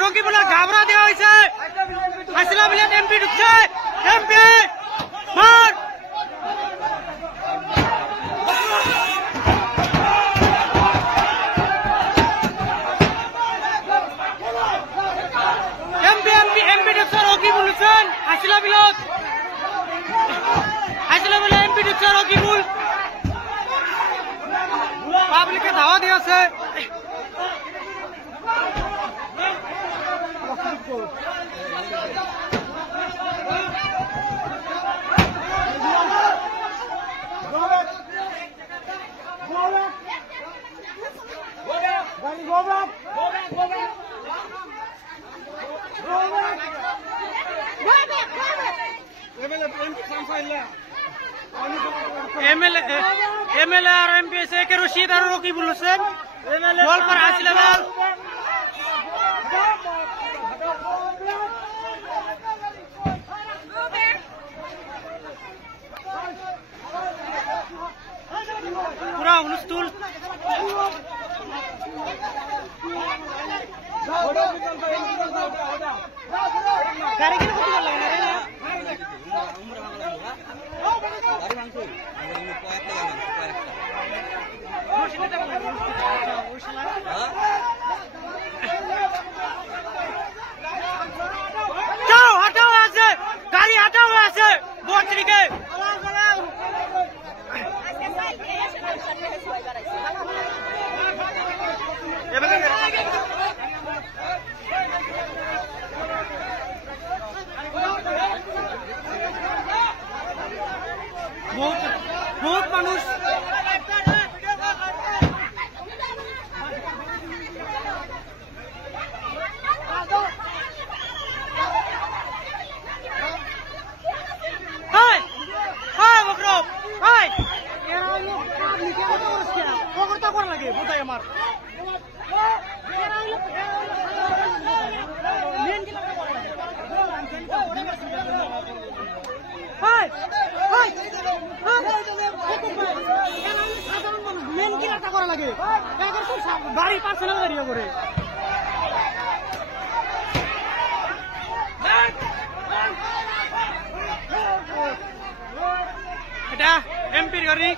রকিবুল ঘাবড়া দেওয়া হয়েছে Hasina billion MP ঢুকছে এমপি মার এমপি ঢুকছে রকিবুল হোসেন হাসিনা বিলিয়ন এমপি ঢুকছে রকিবুল পাবলিকে ধাওয়া দিয়েছে एमएलए और एमपी से के रशीद और रकीबुल हुसैन बॉल पर हासिल बॉल पूरा हुलस्थुल गाड़ी के कुछ लग रहा है हटाओ यहाँ से गाड़ी हटाओ यहाँ से बहुत तरीके बहुत मानुष লাগে বোঝাই আমার লাগে বাড়ি পার্সোনাল গাড়ি করে এটা এমপির গাড়ি